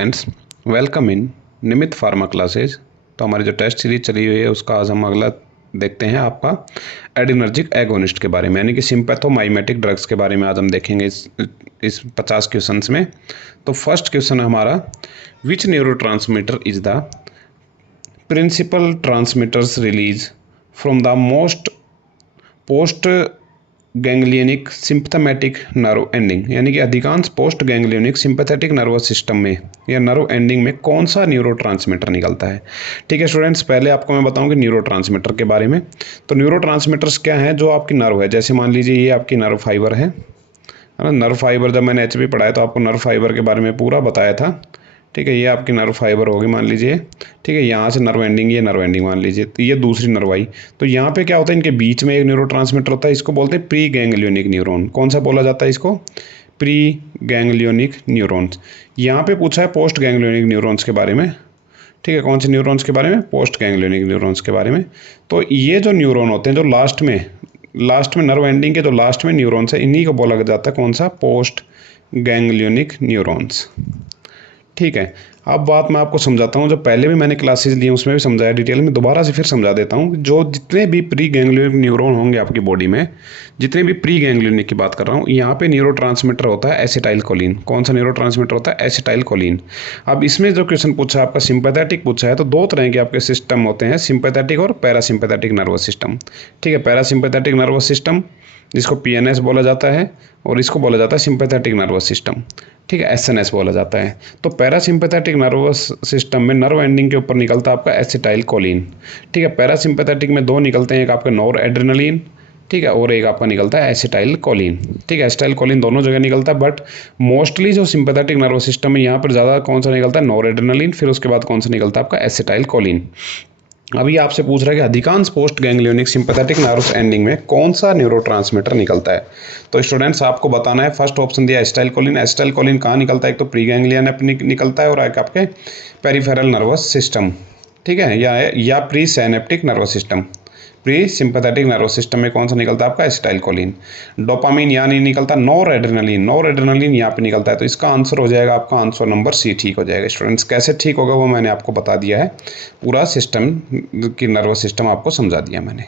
Friends, welcome in Nimit pharma classes. तो हमारी जो टेस्ट सीरीज चली हुई है उसका आज हम अगला देखते हैं आपका एडिनर्जिक एगोनिस्ट के बारे में, यानी कि सिंपैथोमाइमेटिक ड्रग्स के बारे में आज हम देखेंगे इस 50 क्वेश्चंस में। तो फर्स्ट क्वेश्चन है हमारा, which neurotransmitter is the principal transmitters release from the most post ganglionic sympathetic nerve ending, यानी कि अधिकांश post ganglionic sympathetic nervous system में या नर्व एंडिंग में कौन सा न्यूरोट्रांसमीटर निकलता है। ठीक है स्टूडेंट्स, पहले आपको मैं बताऊं कि न्यूरोट्रांसमीटर के बारे में। तो न्यूरोट्रांसमीटर्स क्या है, जो आपकी नर्व है, जैसे मान लीजिए ये आपकी नर्व फाइबर है ना। नर्व फाइबर जब मैंने एचपी पढ़ाया तो आपको नर्व फाइबर के बारे में पूरा बताया था। ठीक है, ये आपकी नर्व फाइबर होगी मान लीजिए। ठीक है, यहाँ से नर्व एंडिंग, ये नर्व एंडिंग मान लीजिए, तो ये दूसरी नर्व आई। तो यहाँ पे क्या होता है, इनके बीच में एक न्यूरोट्रांसमीटर होता है, इसको बोलते हैं प्री गैंग्लियोनिक न्यूरॉन। कौन सा बोला जाता है इसको? Pre ganglionic neurons. यहाँ पे पूछा है पोस्ट गैंग्लियोनिक न्यूरॉन्स के बारे में। ठीक है, कौन से न्यूरॉन्स के बारे में? पोस्ट गैंग्लियोनिक न्यूरॉन्स के बारे में। तो ये जो न्यूरॉन होते हैं जो लास्ट में नर्व एंडिंग के जो लास्ट में न्यूरॉन्स है, इन्हीं को बोला जाता है कौन सा? Post ganglionic neurons. ठीक है, अब बात मैं आपको समझाता हूँ, जो पहले भी मैंने क्लासेस ली उसमें भी समझाया डिटेल में, दोबारा से फिर समझा देता हूँ। जो जितने भी प्री गैंग्लियोनिक न्यूरॉन होंगे आपकी बॉडी में, जितने भी प्री गैंग्लियोनिक की बात कर रहा हूँ, यहाँ पे न्यूरोट्रांसमीटर होता है एसिटाइलकोलिन। कौन सा न्यूरोट्रांसमीटर होता है? एसिटाइलकोलिन। अब इसमें जो क्वेश्चन पूछा है आपका सिंपैथेटिक पूछा है, तो दो तरह के आपके सिस्टम होते हैं, सिंपैथेटिक और पैरासिम्पैथेटिक नर्वस सिस्टम। ठीक है, पैरासिम्पैथेटिक नर्वस सिस्टम जिसको पीएनएस बोला जाता है, और इसको बोला जाता है सिंपैथेटिक नर्वस सिस्टम। ठीक है, एसएनएस बोला जाता है। तो पैरासिम्पैथेटिक नर्वस सिस्टम में नर्व एंडिंग के ऊपर निकलता है आपका एसिटाइलकोलिन। ठीक है, पैरासिम्पैथेटिक में दो निकलते हैं, एक आपका नोर एड्रेनलिन, ठीक है, और एक आपका निकलता है एसिटाइलकोलिन। ठीक है, एसिटाइलकोलिन दोनों जगह निकलता है, बट मोस्टली जो सिंपैथेटिक नर्वस सिस्टम है यहाँ पर ज़्यादा कौन सा निकलता है? नोर एड्रेनलिन। फिर उसके बाद कौन सा निकलता है आपका? एसिटाइलकोलिन। अभी आपसे पूछ रहा है कि अधिकांश post ganglionic sympathetic nerve ending में कौन सा न्यूरोट्रांसमीटर निकलता है। तो स्टूडेंट्स आपको बताना है, फर्स्ट ऑप्शन दिया एसिटाइलकोलिन। एसिटाइलकोलिन कहाँ निकलता है? एक तो प्री गैंग्लियन निकलता है, और एक आपके पेरिफेरल नर्वस सिस्टम। ठीक है, या pre synaptic nervous system. Pre sympathetic nervous system में कौन सा निकलता है आपका? एसिटाइलकोलिन। डोपामिन यहाँ नहीं निकलता, नोर एड्रेनलिन। नोर एड्रेनलिन यहाँ पे निकलता है, तो इसका आंसर हो जाएगा आपका आंसर नंबर सी ठीक हो जाएगा। स्टूडेंट्स कैसे ठीक होगा वो मैंने आपको बता दिया है, पूरा सिस्टम की नर्वस सिस्टम आपको समझा दिया मैंने।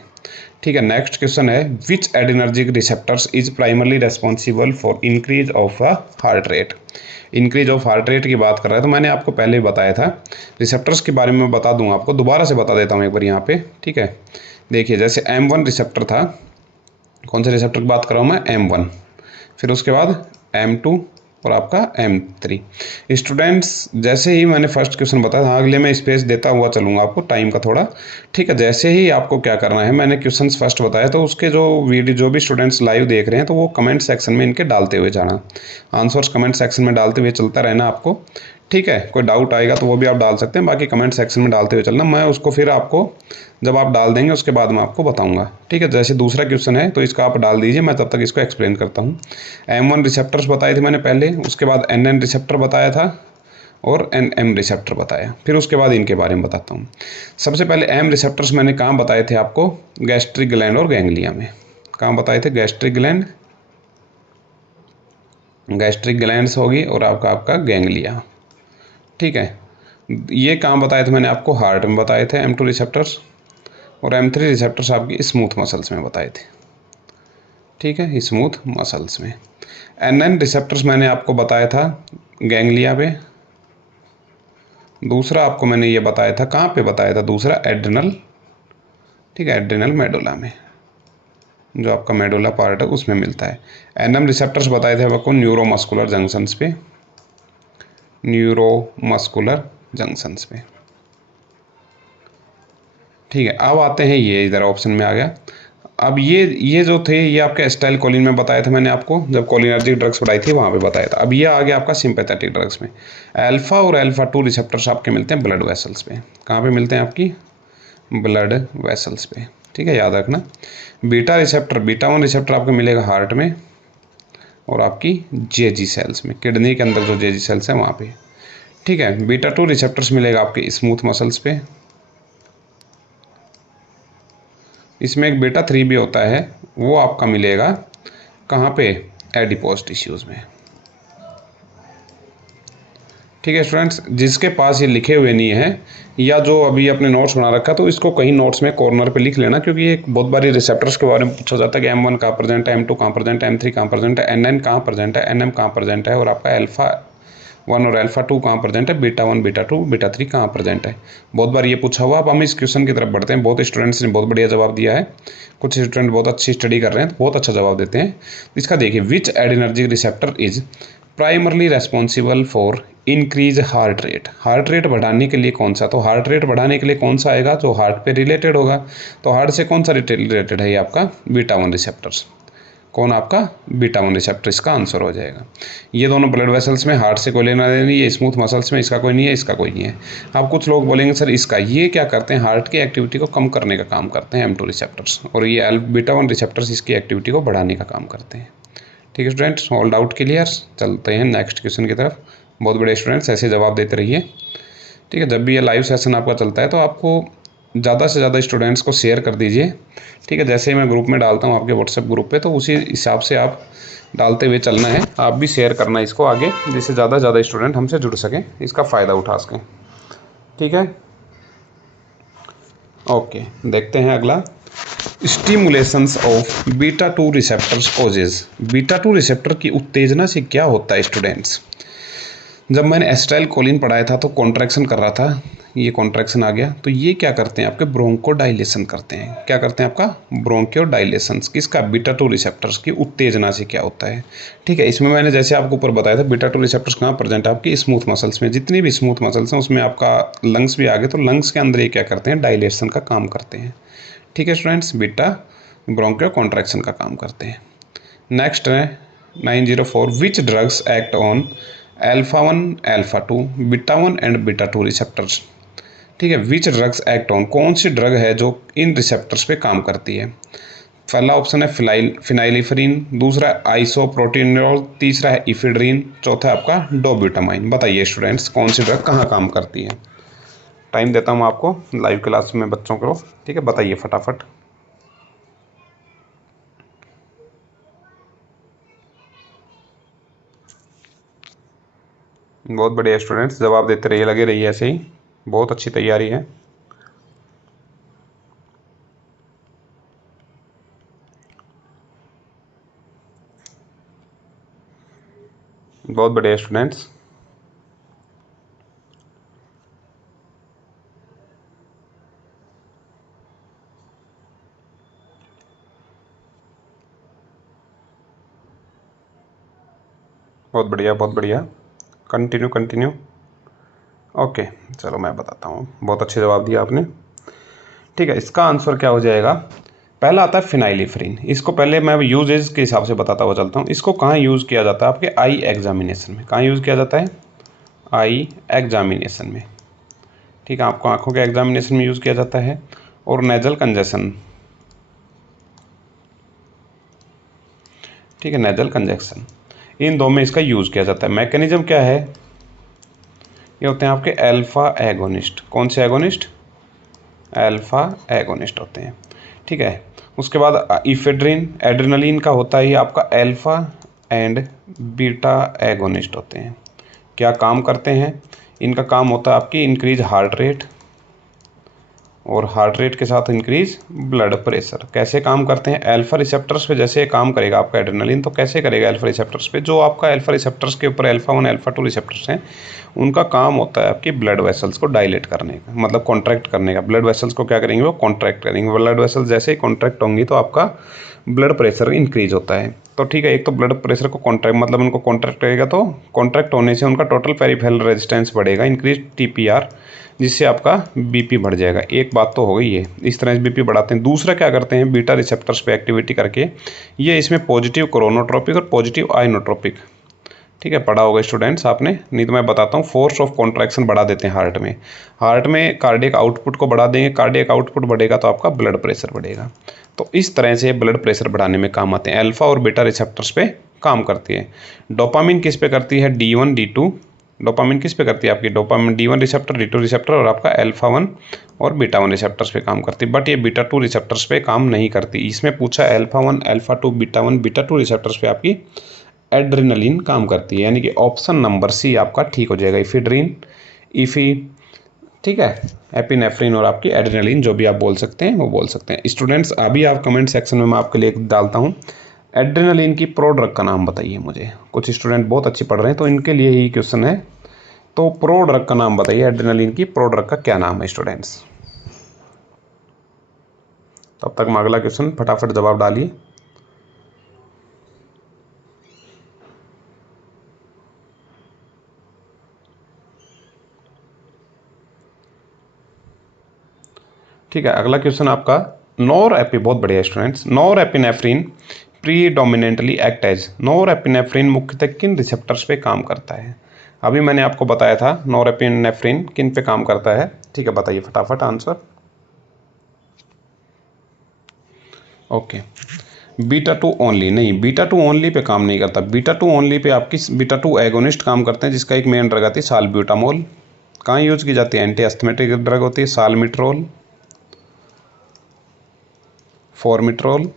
ठीक है, नेक्स्ट क्वेश्चन है, which adrenergic receptors is primarily responsible for increase of a heart rate. Increase of heart rate की बात कर रहा है, तो मैंने आपको पहले ही बताया था। रिसेप्टर्स के बारे में बता दूं आपको, दोबारा से बता देता हूँ एक बार यहाँ पे। ठीक है, देखिए जैसे M1 रिसेप्टर था, कौन से रिसेप्टर की बात कर रहा हूँ मैं? M1। फिर उसके बाद M2 और आपका M3। स्टूडेंट्स जैसे ही मैंने फर्स्ट क्वेश्चन बताया था, अगले में स्पेस देता हुआ चलूँगा आपको टाइम का थोड़ा। ठीक है, जैसे ही आपको क्या करना है, मैंने क्वेश्चन फर्स्ट बताया, तो उसके जो वीडियो जो भी स्टूडेंट्स लाइव देख रहे हैं, तो वो कमेंट सेक्शन में इनके डालते हुए जाना, आंसर्स कमेंट सेक्शन में डालते हुए चलता रहना आपको। ठीक है, कोई डाउट आएगा तो वो भी आप डाल सकते हैं, बाकी कमेंट सेक्शन में डालते हुए चलना। मैं उसको फिर आपको जब आप डाल देंगे उसके बाद मैं आपको बताऊंगा। ठीक है, जैसे दूसरा क्वेश्चन है तो इसका आप डाल दीजिए, मैं तब तक इसको एक्सप्लेन करता हूँ। M1 रिसेप्टर्स बताए थे मैंने पहले, उसके बाद NN रिसेप्टर बताया था, और NM रिसेप्टर बताया, फिर उसके बाद इनके बारे में बताता हूँ। सबसे पहले M रिसेप्टर्स मैंने कहाँ बताए थे आपको? गैस्ट्रिक ग्लैंड और गैंग्लिया में। कहाँ बताए थे? गैस्ट्रिक ग्लैंड्स होगी, और आपका गैंग्लिया। ठीक है, ये कहाँ बताए थे मैंने आपको? हार्ट में बताए थे M2 रिसेप्टर्स, और M3 रिसेप्टर्स आपकी स्मूथ मसल्स में बताए थे। ठीक है, स्मूथ मसल्स में। NN रिसेप्टर्स मैंने आपको बताया था गैंग्लिया पे। दूसरा आपको मैंने ये बताया था, कहाँ पे बताया था दूसरा? एड्रिनल। ठीक है, एड्रिनल मेडुला में, जो आपका मेडुला पार्ट है उसमें मिलता है। NM रिसेप्टर्स बताए थे आपको न्यूरोमस्कुलर जंक्शंस पे, न्यूरोमस्कुलर जंक्शंस पे। ठीक है, अब आते हैं, ये इधर ऑप्शन में आ गया। अब ये जो थे, ये आपके एसिटाइलकोलिन में बताया था मैंने आपको, जब कोलिनर्जिक ड्रग्स पढ़ाई थी वहाँ पे बताया था। अब ये आ गया आपका सिंपैथेटिक ड्रग्स में। अल्फा और अल्फा 2 रिसेप्टर्स आपके मिलते हैं ब्लड वेसल्स पे। कहाँ पे मिलते हैं? आपकी ब्लड वेसल्स पे। ठीक है, याद रखना। बीटा 1 रिसेप्टर आपको मिलेगा हार्ट में, और आपकी जेजी सेल्स में, किडनी के अंदर जो जेजी सेल्स हैं वहाँ पे। ठीक है, बीटा 2 रिसेप्टर्स मिलेगा आपके स्मूथ मसल्स पे। इसमें एक बीटा 3 भी होता है, वो आपका मिलेगा कहाँ पे? एडिपोज टिश्यूज़ में। ठीक है स्टूडेंट्स, जिसके पास ये लिखे हुए नहीं है या जो अभी अपने नोट्स बना रखा तो इसको कहीं नोट्स में कॉर्नर पे लिख लेना, क्योंकि ये बहुत बारी रिसेप्टर्स के बारे में पूछा जाता है कि M1 कहाँ प्रेजेंट है, M2 कहाँ प्रेजेंट है, M3 कहाँ प्रेजेंट है, NN कहाँ प्रेजेंट है, NM कहाँ प्रेजेंट है, और आपका α1 और α2 कहाँ प्रेजेंट है, β1 β2 β3 कहाँ प्रेजेंट है। बहुत बार ये पूछा हुआ। अब हम इस क्वेश्चन की तरफ बढ़ते हैं। बहुत स्टूडेंट्स ने बहुत बढ़िया जवाब दिया है, कुछ स्टूडेंट बहुत अच्छी स्टडी कर रहे हैं, बहुत अच्छा जवाब देते हैं। इसका देखिए, which adrenergic receptor is primarily responsible for increase heart rate. Heart rate बढ़ाने के लिए कौन सा, तो हार्ट रेट बढ़ाने के लिए कौन सा आएगा, जो हार्ट पे रिलेटेड होगा। तो हार्ट से कौन सा रिलेटेड है, ये आपका β1 रिसेप्टर्स। कौन, आपका β1 रिसेप्टर इसका आंसर हो जाएगा। ये दोनों ब्लड वेसल्स में हार्ट से कोई लेना देना नहीं है, स्मूथ मसल्स में इसका कोई नहीं है, इसका कोई नहीं है। अब कुछ लोग बोलेंगे सर इसका, ये क्या करते हैं, हार्ट की एक्टिविटी को कम करने का काम करते हैं M2 रिसेप्टर्स, और ये β1 रिसेप्टर्स इसकी एक्टिविटी को बढ़ाने का काम करते हैं। ठीक है स्टूडेंट्स, ऑल डाउट क्लियर। चलते हैं नेक्स्ट क्वेश्चन की तरफ। बहुत बड़े स्टूडेंट्स ऐसे जवाब देते रहिए। ठीक है, जब भी ये लाइव सेशन आपका चलता है तो आपको ज़्यादा से ज़्यादा स्टूडेंट्स को शेयर कर दीजिए। ठीक है, जैसे ही मैं ग्रुप में डालता हूँ आपके व्हाट्सएप ग्रुप पे, तो उसी हिसाब से आप डालते हुए चलना है। आप भी शेयर करना इसको आगे, जिससे ज़्यादा से ज़्यादा स्टूडेंट हमसे जुड़ सकें, इसका फ़ायदा उठा सकें। ठीक है, ओके, देखते हैं अगला। Stimulations of β2 receptors causes. β2 receptor की उत्तेजना से क्या होता है स्टूडेंट्स। जब मैंने एसिटाइल कोलिन पढ़ाया था तो कॉन्ट्रैक्शन कर रहा था, ये कॉन्ट्रैक्शन आ गया, तो ये क्या करते हैं, आपके ब्रोंकोडाइलेशन करते हैं। क्या करते हैं, आपका ब्रोंकोडाइलेशन। किसका, β2 रिसेप्टर्स की उत्तेजना से क्या होता है। ठीक है, इसमें मैंने जैसे आपको ऊपर बताया था, β2 रिसेप्टर्स कहाँ प्रेजेंट है, आपकी स्मूथ मसल्स में। जितनी भी स्मूथ मसल्स हैं उसमें आपका लंग्स भी आ गए, तो लंग्स के अंदर ये क्या करते हैं, डायलेशन का काम करते हैं। ठीक है स्टूडेंट्स, बीटा ब्रोंकियो कॉन्ट्रैक्शन का काम करते हैं। नेक्स्ट है 904, which drugs act on α1 α2 β1 and β2 receptors. ठीक है, विच ड्रग्स एक्ट ऑन, कौन सी ड्रग है जो इन रिसेप्टर्स पे काम करती है। पहला ऑप्शन है फिनाइलिफरीन, दूसरा है आइसोप्रोटिनोल, तीसरा है इफेड्रीन, चौथा है आपका डोब्यूटामाइन। बताइए स्टूडेंट्स कौन सी ड्रग कहाँ काम करती है। टाइम देता हूँ आपको लाइव क्लास में बच्चों को। ठीक है, बताइए फटाफट। बहुत बढ़िया स्टूडेंट्स, जवाब देते रहिए, लगे रहिए ऐसे ही, बहुत अच्छी तैयारी है। बहुत बढ़िया स्टूडेंट्स, बहुत बढ़िया, बहुत बढ़िया। Continue continue. ओके, चलो मैं बताता हूँ, बहुत अच्छे जवाब दिया आपने। ठीक है, इसका आंसर क्या हो जाएगा। पहला आता है फिनाइलिफरीन। इसको पहले मैं यूजेज के हिसाब से बताता हुआ चलता हूँ। इसको कहाँ यूज़ किया जाता है, आपके आई एग्जामिनेशन में। कहाँ यूज़ किया जाता है, आई एग्जामिनेशन में। ठीक है, आपको आंखों के एग्जामिनेशन में यूज़ किया जाता है, और नेजल कंजेशन। ठीक है, नेजल कंजेक्शन, इन दो में इसका यूज़ किया जाता है। मैकेनिज्म क्या है, ये होते हैं आपके अल्फा एगोनिस्ट। कौन से एगोनिस्ट, अल्फा एगोनिस्ट होते हैं। ठीक है, उसके बाद इफेड्रिन, एड्रेनलिन का होता है ये आपका अल्फा एंड बीटा एगोनिस्ट होते हैं। क्या काम करते हैं, इनका काम होता है आपकी इंक्रीज हार्ट रेट, और हार्ट रेट के साथ इंक्रीज ब्लड प्रेशर। कैसे काम करते हैं, अल्फा रिसेप्टर्स पे जैसे काम करेगा आपका एड्रेनलिन, तो कैसे करेगा अल्फा रिसेप्टर्स पे, जो आपका अल्फा रिसेप्टर्स के ऊपर α1 α2 रिसेप्टर्स हैं, उनका काम होता है आपकी ब्लड वेसल्स को डायलेट करने का, मतलब कॉन्ट्रैक्ट करने का। ब्लड वेसल्स को क्या करेंगे, वो कॉन्ट्रैक्ट करेंगे। ब्लड वेसल्स जैसे ही कॉन्ट्रैक्ट होंगी तो आपका ब्लड प्रेशर इंक्रीज होता है। तो ठीक है, एक तो ब्लड प्रेशर को कॉन्ट्रैक्ट, मतलब उनको कॉन्ट्रैक्ट करेगा, तो कॉन्ट्रैक्ट होने से उनका टोटल पेरिफेरल रेजिस्टेंस बढ़ेगा, इंक्रीज TPR, जिससे आपका BP बढ़ जाएगा। एक बात तो हो गई है, इस तरह से BP बढ़ाते हैं। दूसरा क्या करते हैं, बीटा रिसेप्टर्स पे एक्टिविटी करके ये इसमें पॉजिटिव क्रोनोट्रोपिक और पॉजिटिव आइनोट्रोपिक, ठीक है, पढ़ा होगा स्टूडेंट्स आपने, नहीं तो मैं बताता हूँ, फोर्स ऑफ कॉन्ट्रैक्शन बढ़ा देते हैं हार्ट में। हार्ट में कार्डियक आउटपुट को बढ़ा देंगे, कार्डियक आउटपुट बढ़ेगा तो आपका ब्लड प्रेशर बढ़ेगा। तो इस तरह से ब्लड प्रेशर बढ़ाने में काम आते हैं। अल्फा और बीटा रिसेप्टर्स पे काम करती है। डोपामिन किस पे करती है, D1 D2। डोपामिन किस पे करती है आपकी, dopamine D1 receptor, D2 receptor, और आपका α1 और β1 रिसेप्टर्स पे काम करती है। बट ये β2 रिसेप्टर्स पे काम नहीं करती। इसमें पूछा α1 α2 β1 β2 रिसेप्टर्स पे आपकी एड्रेनलिन काम करती है, यानी कि ऑप्शन नंबर सी आपका ठीक हो जाएगा। इफेड्रिन, इफी, ठीक है, एपिनेफ्रिन और आपकी एड्रेनलिन जो भी आप बोल सकते हैं वो बोल सकते हैं। स्टूडेंट्स अभी आप कमेंट सेक्शन में मैं आपके लिए डालता हूँ, एड्रेनलिन की प्रोड्रग का नाम बताइए मुझे। कुछ स्टूडेंट बहुत अच्छी पढ़ रहे हैं तो इनके लिए ही क्वेश्चन है। तो प्रोड्रग का नाम बताइए, एड्रेनलिन की प्रोड्रग का क्या नाम है स्टूडेंट्स। तब तक मैं अगला क्वेश्चन फटाफट जवाब डालिए। ठीक है, अगला क्वेश्चन आपका बहुत बढ़िया students. Norepinephrine predominantly act as, norepinephrine मुख्यतः किन रिसेप्टर्स पे काम करता है। अभी मैंने आपको बताया था नॉरएपिनेफ्रिन किन पे काम करता है। ठीक है, बताइए फटाफट आंसर। ओके, बीटा 2 ओनली नहीं, बीटा 2 ओनली पे काम नहीं करता। बीटा 2 ओनली पे आपकी बीटा 2 एगोनिस्ट काम करते हैं, जिसका एक मेन ड्रग आती है साल्ब्यूटामोल। कहाँ यूज की जाती है, एंटी अस्थमेटिक ड्रग होती है साल्मिट्रोल, फॉर्मिट्रोल।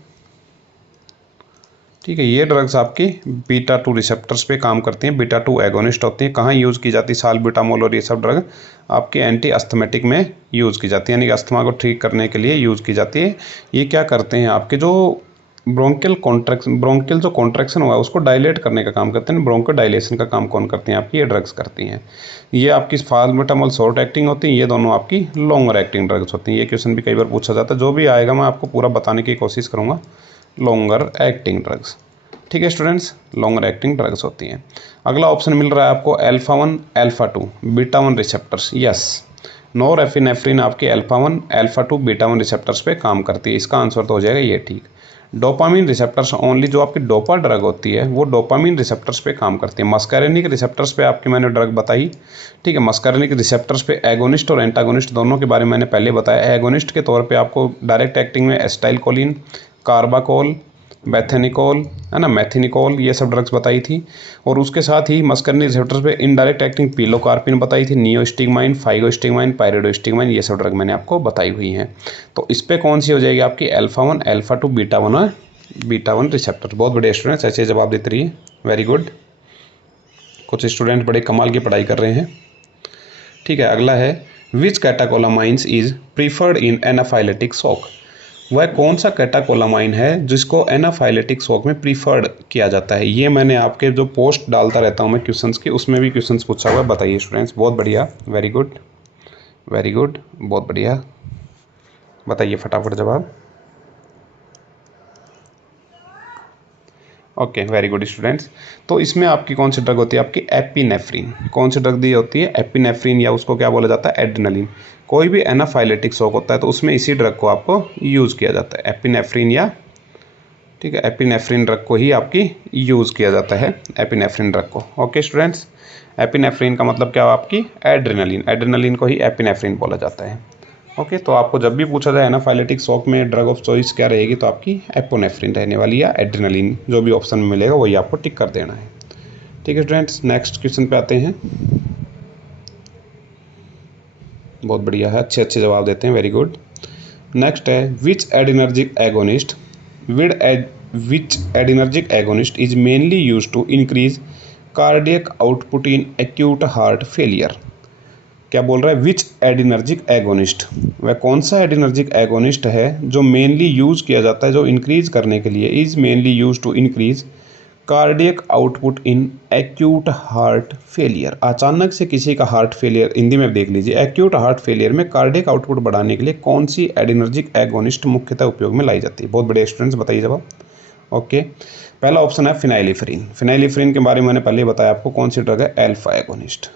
ठीक है, ये ड्रग्स आपकी बीटा 2 रिसेप्टर्स पे काम करती हैं, बीटा 2 एगोनिस्ट होती हैं। कहाँ यूज़ की जाती है, साल्ब्यूटामोल और ये सब ड्रग आपके एंटी अस्थमेटिक में यूज़ की जाती है, यानी कि अस्थमा को ठीक करने के लिए यूज़ की जाती है। ये क्या करते हैं, आपके जो ब्रोंकियल जो कॉन्ट्रैक्शन हुआ है उसको डायलेट करने का काम करते हैं। ब्रोंको डायलेशन का काम कौन करती हैं, आपकी ये ड्रग्स करती हैं। ये आपकी साल्ब्यूटामोल शॉर्ट एक्टिंग होती है, ये दोनों आपकी लॉन्गर एक्टिंग ड्रग्स होती हैं। ये क्वेश्चन भी कई बार पूछा जाता है, जो भी आएगा मैं आपको पूरा बताने की कोशिश करूँगा। लॉन्गर एक्टिंग ड्रग्स, ठीक है स्टूडेंट्स, लॉन्गर एक्टिंग ड्रग्स होती हैं। अगला ऑप्शन मिल रहा है आपको alpha 1 alpha 2 beta 1 receptors. Yes, norepinephrine आपके अल्फा 1 अल्फा 2 बीटा 1 रिसेप्टर्स पे काम करती है। इसका आंसर तो हो जाएगा ये ठीक। डोपामिन रिसेप्टर्स ओनली, जो आपकी डोपा ड्रग होती है वो डोपामिन रिसेप्टर्स पे काम करती है। मस्कारेनिक रिसेप्टर्स पे आपकी मैंने ड्रग बताई। ठीक है, मस्कारेनिक रिसेप्टर्स पे एगोनिस्ट और एंटागोनिस्ट दोनों के बारे में मैंने पहले बताया। एगोनिस्ट के तौर पे आपको डायरेक्ट एक्टिंग में एस्टाइलकोलिन, कार्बाकोल, मैथेनिकोल, है ना, मैथिनिकोल, ये सब ड्रग्स बताई थी। और उसके साथ ही मस्करनी रिसेप्टर्स पे इनडायरेक्ट एक्टिंग पिलोकार्पिन बताई थी, नियोस्टिगमाइन, फाइगोस्टिगमाइन, पायरिडोस्टिगमाइन, ये सब ड्रग मैंने आपको बताई हुई हैं। तो इस पे कौन सी हो जाएगी आपकी अल्फा 1 अल्फा 2 बीटा 1 रिसेप्टर। बहुत बढ़िया स्टूडेंट्स, ऐसे जवाब देते रहिए, वेरी गुड। कुछ स्टूडेंट बड़े कमाल की पढ़ाई कर रहे हैं। ठीक है, अगला है which catecholamines is preferred in anaphylactic shock. वह कौन सा कैटाकोलामाइन है जिसको एनाफाइलेटिक शॉक में प्रीफर्ड किया जाता है। ये मैंने आपके जो पोस्ट डालता रहता हूँ मैं क्वेश्चंस की, उसमें भी क्वेश्चंस पूछा हुआ है। बताइए स्टूडेंट्स, बहुत बढ़िया, वेरी गुड वेरी गुड, बहुत बढ़िया, बताइए फटाफट जवाब। Okay, very good students. तो इसमें आपकी कौन सी ड्रग होती है, आपकी एपिनेफ्रिन। कौन सी ड्रग दी होती है, एपिनेफ्रिन, या उसको क्या बोला जाता है, एड्रेनलिन। कोई भी एनाफाइलेटिक शॉक होता है तो उसमें इसी ड्रग को आपको यूज़ किया जाता है, एपिनेफ्रिन, या ठीक है, एपिनेफ्रिन ड्रग को ही आपकी यूज़ किया जाता है, एपिनेफ्रिन ड्रग को। ओके स्टूडेंट्स, एपिनेफ्रिन का मतलब क्या हुआ, आपकी एड्रेनलिन, एड्रेनलिन को ही एपिनेफ्रिन बोला जाता है। ओके, तो आपको जब भी पूछा जाए एनाफाइलेटिक शॉक में ड्रग ऑफ चॉइस क्या रहेगी, तो आपकी एपोनेफ्रिन रहने वाली, या एड्रेनलिन, जो भी ऑप्शन में मिलेगा वही आपको टिक कर देना है। ठीक है स्टूडेंट्स, नेक्स्ट क्वेश्चन पे आते हैं। बहुत बढ़िया है, अच्छे अच्छे जवाब देते हैं, वेरी गुड। नेक्स्ट है which adrenergic agonist is mainly use to increase cardiac output in acute heart failure. क्या बोल रहा है, विच एडिनर्जिक एगोनिस्ट, वह कौन सा एडिनर्जिक एगोनिस्ट है जो मेनली यूज किया जाता है, जो इंक्रीज करने के लिए, is mainly use to increase cardiac output in acute heart failure. अचानक से किसी का हार्ट फेलियर, हिंदी में देख लीजिए, एक्यूट हार्ट फेलियर में कार्डियक आउटपुट बढ़ाने के लिए कौन सी एडिनर्जिक एगोनिस्ट मुख्यतः उपयोग में लाई जाती है। बहुत बड़े स्टूडेंट्स, बताइए जवाब। ओके, पहला ऑप्शन है फिनाइलिफ्रिन। फिनाइलिफ्रिन के बारे में मैंने पहले बताया आपको, कौन सी ड्रग है, अल्फा एगोनिस्ट।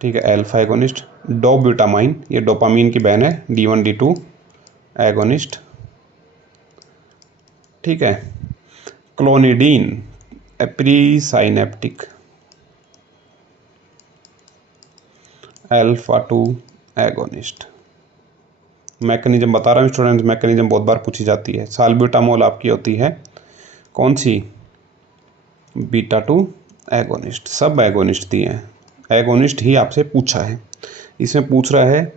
ठीक है, अल्फा एगोनिस्ट। डोब्यूटामाइन, ये डोपामीन की बहन है, D1 D2 एगोनिस्ट। ठीक है, clonidine, presynaptic, alpha 2 agonist. Mechanism बता रहा हूँ स्टूडेंट्स, मैकेनिज्म बहुत बार पूछी जाती है। साल्ब्यूटामोल आपकी होती है कौन सी, बीटा 2 एगोनिस्ट। सब एगोनिस्ट दिए हैं, एगोनिस्ट ही आपसे पूछा है। इसमें पूछ रहा है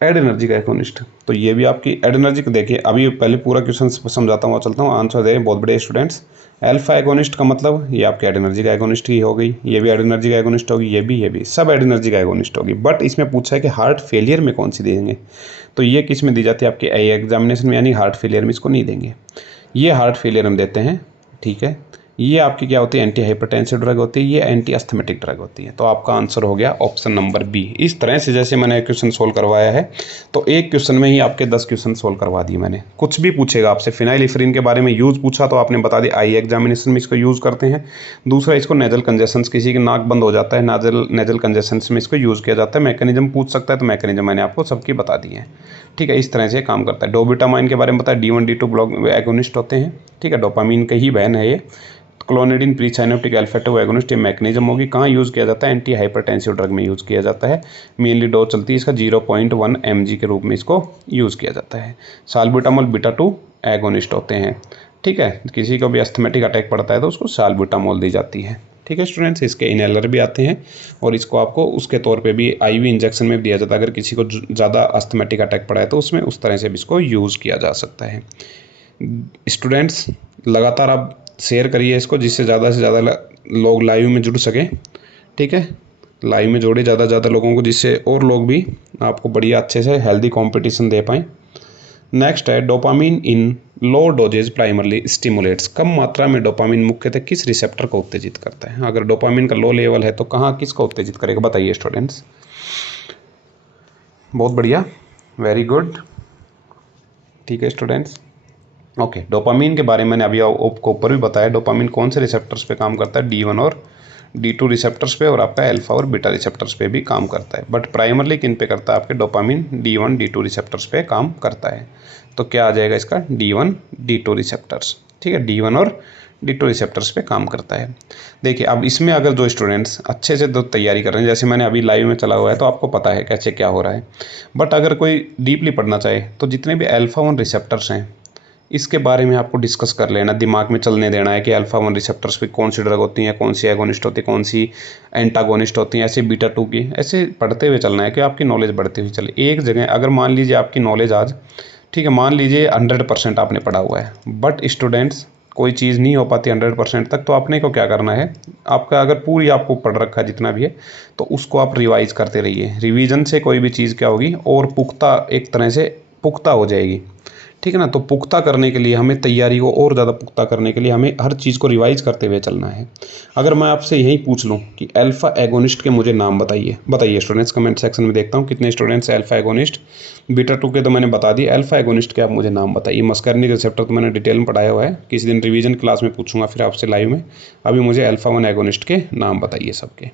एडिनर्जिक एगोनिस्ट, तो ये भी आपकी एडिनर्जिक, देखिए अभी पहले पूरा क्वेश्चन समझाता हूँ, चलता हूँ, आंसर दे। बहुत बड़े स्टूडेंट्स, अल्फा एगोनिस्ट का मतलब ये आपके एडिनर्जिक एगोनिस्ट ही हो गई, ये भी एडिनर्जिक एगोनिस्ट होगी, ये भी सब एडिनर्जिक एगोनिस्ट होगी। बट इसमें पूछा है कि हार्ट फेलियर में कौन सी देंगे, तो ये किस में दी जाती है आपके एग्जामिनेशन में, यानी हार्ट फेलियर में इसको नहीं देंगे, ये हार्ट फेलियर हम देते हैं। ठीक है, ये आपकी क्या होती है, एंटी हाइपरटेंसिव ड्रग होती है, ये एंटी अस्थमेटिक ड्रग होती है। तो आपका आंसर हो गया ऑप्शन नंबर बी। इस तरह से जैसे मैंने क्वेश्चन सोल्व करवाया है, तो एक क्वेश्चन में ही आपके 10 क्वेश्चन सोल्व करवा दिए मैंने। कुछ भी पूछेगा आपसे, फिनाइलिफ्रीन के बारे में यूज़ पूछा तो आपने बता दिया आई एग्जामिनेशन में इसको यूज़ करते हैं। दूसरा, इसको नेजल कंजेशंस, किसी की नाक बंद हो जाता है, नेजल कंजेशंस में इसको यूज़ किया जाता है। मैकेनिज्म पूछ सकता है, तो मैकेनिज्म मैंने आपको सबकी बता दी है। ठीक है, इस तरह से काम करता है। डोबिटामाइन के बारे में बताया, D1 D2 ब्लॉक एगोनिस्ट होते हैं। ठीक है, डोपामीन के ही बहन है ये। क्लोनिडिन प्रीसाइनेप्टिक अल्फा 2 एगोनिस्ट, ये मैकेनिज्म होगी। कहाँ यूज़ किया जाता है, एंटी हाइपरटेंसिव ड्रग में यूज़ किया जाता है। मेनली डोज चलती है इसका 0.1 mg के रूप में इसको यूज़ किया जाता है। साल्ब्यूटामोल बीटा 2 एगोनिस्ट होते हैं। ठीक है, किसी को भी अस्थमेटिक अटैक पड़ता है तो उसको साल्ब्यूटामोल दी जाती है। ठीक है स्टूडेंट्स, इसके इनहेलर भी आते हैं और इसको आपको उसके तौर पे भी IV इंजेक्शन में भी दिया जाता है। अगर किसी को ज़्यादा अस्थमेटिक अटैक पड़ा है तो उसमें उस तरह से भी इसको यूज़ किया जा सकता है। स्टूडेंट्स, लगातार आप शेयर करिए इसको, जिससे ज़्यादा से ज़्यादा लोग लाइव में जुड़ सकें। ठीक है, लाइव में जोड़े ज़्यादा से ज़्यादा लोगों को, जिससे और लोग भी आपको बढ़िया अच्छे से हेल्दी कंपटीशन दे पाएँ। नेक्स्ट है डोपामीन इन लो डोजेज प्राइमरली स्टिमुलेट्स। कम मात्रा में डोपामीन मुख्यतः किस रिसेप्टर को उत्तेजित करता है? अगर डोपामीन का लो लेवल है तो कहाँ किसको उत्तेजित करेगा, बताइए स्टूडेंट्स। बहुत बढ़िया, वेरी गुड। ठीक है स्टूडेंट्स, ओके। डोपामीन के बारे में मैंने अभी आपको ऊपर भी बताया। डोपामीन कौन से रिसेप्टर्स पे काम करता है, D1 और D2 रिसेप्टर्स पे, और आपका अल्फा और बीटा रिसेप्टर्स पे भी काम करता है। बट प्राइमरली किन पे करता है, आपके डोपामीन D1 D2 रिसेप्टर्स पे काम करता है। तो क्या आ जाएगा इसका, D1 D2 रिसेप्टर्स। ठीक है, D1 और D2 रिसेप्टर्स पे काम करता है। देखिए, अब इसमें अगर जो स्टूडेंट्स अच्छे से तो तैयारी कर रहे हैं, जैसे मैंने अभी लाइव में चला हुआ है तो आपको पता है कैसे क्या हो रहा है। बट अगर कोई डीपली पढ़ना चाहे तो जितने भी अल्फा 1 रिसेप्टर्स हैं इसके बारे में आपको डिस्कस कर लेना, दिमाग में चलने देना है कि अल्फा 1 रिसेप्टर्स पे कौन सी ड्रग होती हैं, कौन सी एगोनिस्ट होती है, कौन सी एंटागोनिस्ट होती हैं, ऐसे बीटा 2 की, ऐसे पढ़ते हुए चलना है कि आपकी नॉलेज बढ़ती हुई चले। एक जगह अगर मान लीजिए आपकी नॉलेज आज, ठीक है, मान लीजिए 100% आपने पढ़ा हुआ है, बट स्टूडेंट्स कोई चीज़ नहीं हो पाती 100% तक, तो आपने को क्या करना है, आपका अगर पूरी आपको पढ़ रखा है जितना भी है तो उसको आप रिवाइज करते रहिए। रिवीजन से कोई भी चीज़ क्या होगी और पुख्ता, एक तरह से पुख्ता हो जाएगी। ठीक है ना, तो पुख्ता करने के लिए हमें, तैयारी को और ज़्यादा पुख्ता करने के लिए हमें हर चीज़ को रिवाइज करते हुए चलना है। अगर मैं आपसे यही पूछ लूँ कि अल्फा एगोनिस्ट के मुझे नाम बताइए, बताइए स्टूडेंट्स, कमेंट सेक्शन में देखता हूँ कितने स्टूडेंट्स अल्फा एगोनिस्ट। बीटा 2 के तो मैंने बता दिए, अल्फा एगोनिस्ट के आप मुझे नाम बताइए। मस्करनिक रिसेप्टर तो मैंने डिटेल में पढ़ाया हुआ है, किसी दिन रिवीजन क्लास में पूछूंगा फिर आपसे लाइव में। अभी मुझे अल्फा 1 एगोनिस्ट के नाम बताइए सबके।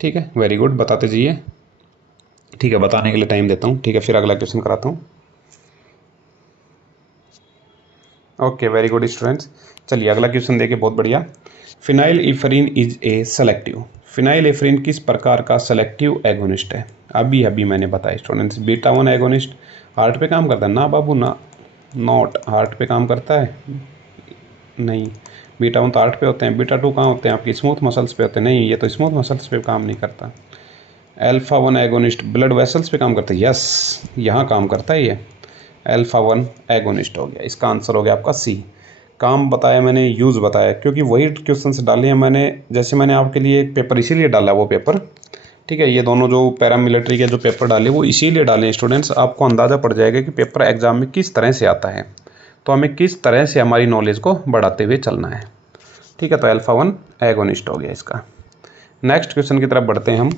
ठीक है, वेरी गुड, बताते जाइए। ठीक है, बताने के लिए टाइम देता हूँ। ठीक है, फिर अगला क्वेश्चन कराता हूँ। Okay, very good students. चलिए अगला क्वेश्चन देखिए, बहुत बढ़िया। फिनाइलिफ्रीन इज ए सेलेक्टिव। फिनाइलिफ्रीन किस प्रकार का सेलेक्टिव एगोनिस्ट है? अभी मैंने बताया स्टूडेंट्स। बीटा 1 एगोनिस्ट हार्ट पे काम करता है ना बाबू, ना, नॉट हार्ट पे काम करता है, नहीं। बीटा 1 तो हार्ट पे होते हैं, बीटा 2 कहाँ होते हैं, आपकी स्मूथ मसल्स पे होते हैं, नहीं, ये तो स्मूथ मसल्स पे काम नहीं करता। अल्फा 1 एगोनिस्ट ब्लड वेसल्स पे काम करता है, यस, यहाँ काम करता है ये। अल्फा 1 एगोनिस्ट हो गया, इसका आंसर हो गया आपका सी। काम बताया मैंने, यूज़ बताया, क्योंकि वही क्वेश्चंस डाले हैं मैंने। जैसे मैंने आपके लिए एक पेपर इसीलिए डाला वो पेपर, ठीक है, ये दोनों जो पैरामिलिट्री के जो पेपर डाले वो इसीलिए डाले स्टूडेंट्स, आपको अंदाज़ा पड़ जाएगा कि पेपर एग्जाम में किस तरह से आता है, तो हमें किस तरह से हमारी नॉलेज को बढ़ाते हुए चलना है। ठीक है, तो अल्फा 1 एगोनिस्ट हो गया इसका। नेक्स्ट क्वेश्चन की तरफ बढ़ते हैं हम।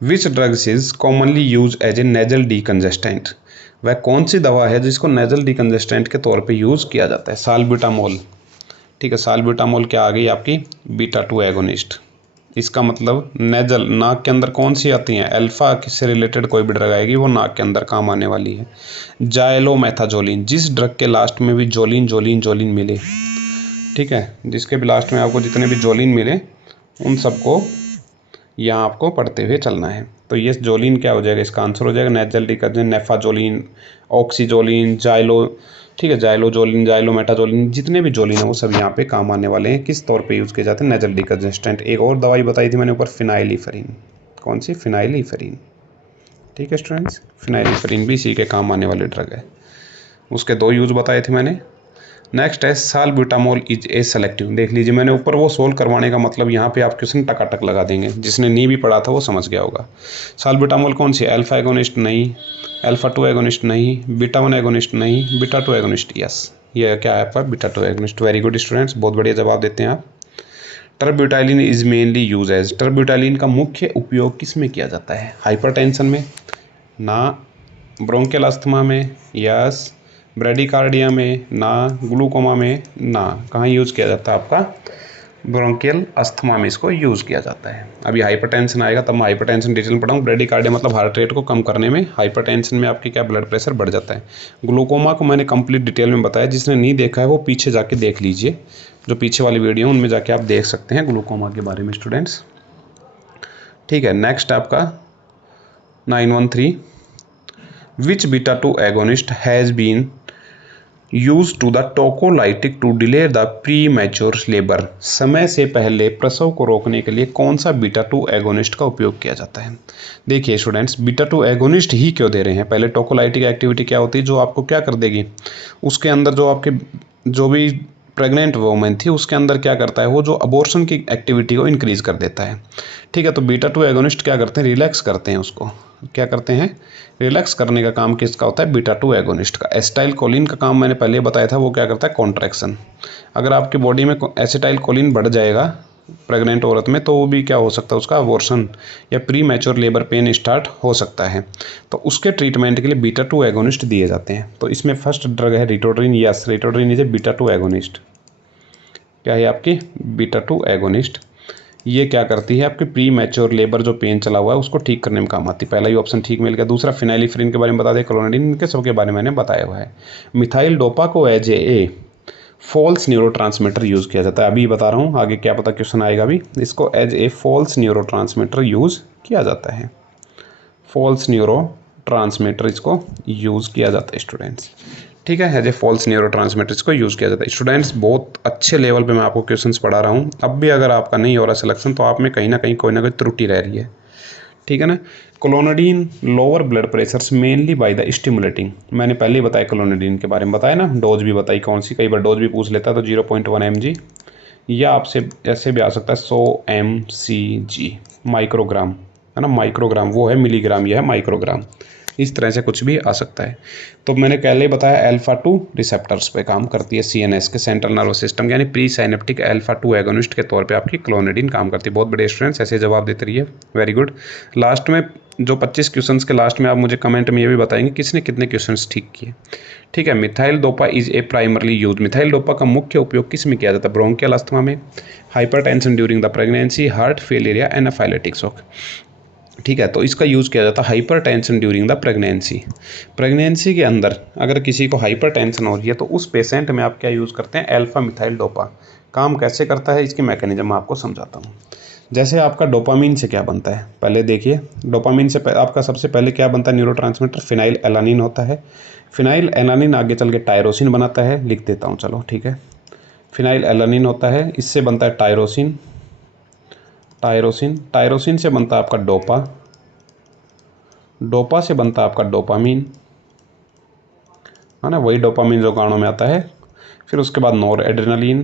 Which drugs is commonly use as a nasal decongestant. वह कौन सी दवा है जिसको नेजल डीकंजेस्टेंट के तौर पे यूज़ किया जाता है? साल्ब्यूटामोल। ठीक है, साल्ब्यूटामोल क्या आ गई आपकी, बीटा 2 एगोनिस्ट। इसका मतलब नेजल, नाक के अंदर कौन सी आती हैं, अल्फा से रिलेटेड कोई भी ड्रग आएगी वो नाक के अंदर काम आने वाली है। जाइलोमेथाजोलिन, जिस ड्रग के लास्ट में भी जोलिन जोलिन जोलिन मिले, ठीक है, जिसके भी लास्ट में आपको जितने भी जोलिन मिले उन सबको यहाँ आपको पढ़ते हुए चलना है। तो ये जोलिन क्या हो जाएगा, इसका आंसर हो जाएगा नेजल डीकंजेस्टेंट, नेफाजोलिन, ऑक्सीजोलिन, जाइलो, ठीक है, जाइलोजोलिन, जाइलोमेटाजोलिन, जितने भी जोलिन है वो सब यहाँ पे काम आने वाले हैं। किस तौर पे यूज़ किए जाते हैं, नेजल डीकंजेस्टेंट। एक और दवाई बताई थी मैंने ऊपर, फिनाइलिफ्रीन। कौन सी, फिनाइलिफ्रीन। ठीक है स्टूडेंट्स, फिनाइलिफ्रीन भी इसी के काम आने वाली ड्रग है। उसके 2 यूज़ बताए थे मैंने। नेक्स्ट है साल्ब्यूटामोल इज ए सेलेक्टिव। देख लीजिए मैंने ऊपर वो सोल्व करवाने का मतलब यहाँ पे आप क्वेश्चन टकाटक लगा देंगे, जिसने नहीं भी पढ़ा था वो समझ गया होगा। साल्ब्यूटामोल कौन सी? अल्फा एगोनिस्ट नहीं, अल्फा 2 एगोनिस्ट नहीं, बीटा 1 एगोनिस्ट नहीं, बीटा 2 एगोनिस्ट। यस, ये क्या है आपका? Beta 2 agonist. Very good students, बहुत बढ़िया जवाब देते हैं आप। टर्ब्यूटाइलिन इज मेनली यूज एज। टर्ब्यूटाइलिन का मुख्य उपयोग किस में किया जाता है? हाइपरटेंशन में ना, ब्रोंकियल अस्थमा में, यस, ब्रेडिकार्डिया में ना, ग्लूकोमा में ना। कहाँ यूज़ किया जाता है आपका? ब्रोंकियल अस्थमा में इसको यूज़ किया जाता है। अभी हाइपरटेंशन आएगा तब मैं हाइपरटेंशन डिटेल में पढ़ाऊँ। ब्रेडिकार्डिया मतलब हार्ट रेट को कम करने में, हाइपरटेंशन में आपकी क्या ब्लड प्रेशर बढ़ जाता है। ग्लूकोमा को मैंने कंप्लीट डिटेल में बताया, जिसने नहीं देखा है वो पीछे जाके देख लीजिए, जो पीछे वाली वीडियो उनमें जाके आप देख सकते हैं ग्लूकोमा के बारे में स्टूडेंट्स। ठीक है, नेक्स्ट आपका 913, which beta 2 agonist has been use to the tocolytic to delay the premature labour. समय से पहले प्रसव को रोकने के लिए कौन सा बीटा 2 एगोनिस्ट का उपयोग किया जाता है? देखिए स्टूडेंट्स, बीटा 2 एगोनिस्ट ही क्यों दे रहे हैं? पहले टोकोलाइटिक एक्टिविटी क्या होती है, जो आपको क्या कर देगी, उसके अंदर जो आपके जो भी प्रेग्नेंट वोमेन थी उसके अंदर क्या करता है, वो जो अबॉर्शन की एक्टिविटी को इंक्रीज कर देता है। ठीक है, तो बीटा 2 एगोनिस्ट क्या करते हैं? रिलैक्स करते हैं उसको। क्या करते हैं? रिलैक्स करने का काम किसका होता है? बीटा 2 एगोनिस्ट का। एसिटाइल कोलिन का काम मैंने पहले बताया था, वो क्या करता है? कॉन्ट्रैक्शन। अगर आपकी बॉडी में एसिटाइल कोलिन बढ़ जाएगा प्रेग्नेंट औरत में, तो वो भी क्या हो सकता है, उसका अबॉर्शन या pre mature labour pain start हो सकता है। तो उसके ट्रीटमेंट के लिए बीटा 2 एगोनिस्ट दिए जाते हैं। तो इसमें फर्स्ट ड्रग है ritodrine. Yes, ritodrine is a beta 2 agonist. क्या है आपकी? Beta 2 agonist. ये क्या करती है? आपकी प्री मैच्योर लेबर जो पेन चला हुआ है उसको ठीक करने में काम आती है। पहला ही ऑप्शन ठीक मिल गया। दूसरा फिनाइलिफ्रीन के बारे में बता दें, क्लोनिडीन, इनके सबके बारे में मैंने बताया हुआ है। मिथाइल डोपा को as a false neurotransmitter use किया जाता है। अभी बता रहा हूँ, आगे क्या पता क्वेश्चन आएगा भी। इसको as a false neurotransmitter use किया जाता है। फॉल्स न्यूरोट्रांसमीटर इसको यूज़ किया जाता है स्टूडेंट्स। ठीक है, एज ए फॉल्स न्यूरोट्रांसमीटर्स को यूज़ किया जाता है। स्टूडेंट्स, बहुत अच्छे लेवल पे मैं आपको क्वेश्चंस पढ़ा रहा हूँ। अब भी अगर आपका नहीं हो रहा सिलेक्शन, तो आप में कहीं ना कहीं कोई ना कोई त्रुटि रह रही है। ठीक है ना। Clonidine lower blood pressures mainly by the stimulating. मैंने पहले ही बताया क्लोनिडीन के बारे में, बताया ना। डोज भी बताई कौन सी, कई बार डोज भी पूछ लेता है, तो 0.1 mg या आपसे ऐसे भी आ सकता है 100 mcg माइक्रोग्राम, है ना। माइक्रोग्राम वो है मिलीग्राम, यह है माइक्रोग्राम। इस तरह से कुछ भी आ सकता है। तो मैंने पहले ही बताया अल्फा 2 रिसेप्टर्स पे काम करती है, CNS के, सेंट्रल नर्वस सिस्टम, यानी प्री साइनेप्टिक अल्फा 2 एगोनिस्ट के तौर पे आपकी क्लोनिडीन काम करती है। बहुत बड़े स्टूडेंट्स ऐसे जवाब देते रहिए। Very good. लास्ट में जो 25 क्वेश्चंस के लास्ट में आप मुझे कमेंट में ये भी बताएंगे किसने कितने क्वेश्चंस ठीक किए। ठीक है। Methyl dopa is a primarily use. Methyl dopa का मुख्य उपयोग किस में किया जाता है? ब्रोंकियल अस्थमा में, hypertension during the pregnancy, heart failure या एनाफाइलेटिक शॉक। ठीक है, तो इसका यूज़ किया जाता है hypertension during the pregnancy. Pregnancy के अंदर अगर किसी को हाइपरटेंशन हो रही है तो उस पेशेंट में आप क्या यूज़ करते हैं? Alpha methyl dopa. काम कैसे करता है, इसकी मैकेनिज्म मैं आपको समझाता हूँ। जैसे आपका डोपामीन से क्या बनता है, पहले देखिए। डोपामीन से आपका सबसे पहले क्या बनता है? न्यूरोट्रांसमीटर फिनाइल एलानिन होता है। फिनाइल एलानिन आगे चल के टायरोसिन बनाता है, लिख देता हूँ चलो, ठीक है। फिनाइल एलानिन होता है, इससे बनता है टायरोसिन। टायरोसिन से बनता है आपका डोपा। डोपा से बनता है आपका डोपामीन, है ना, वही डोपामीन जो गानों में आता है। फिर उसके बाद नोर एड्रेनलिन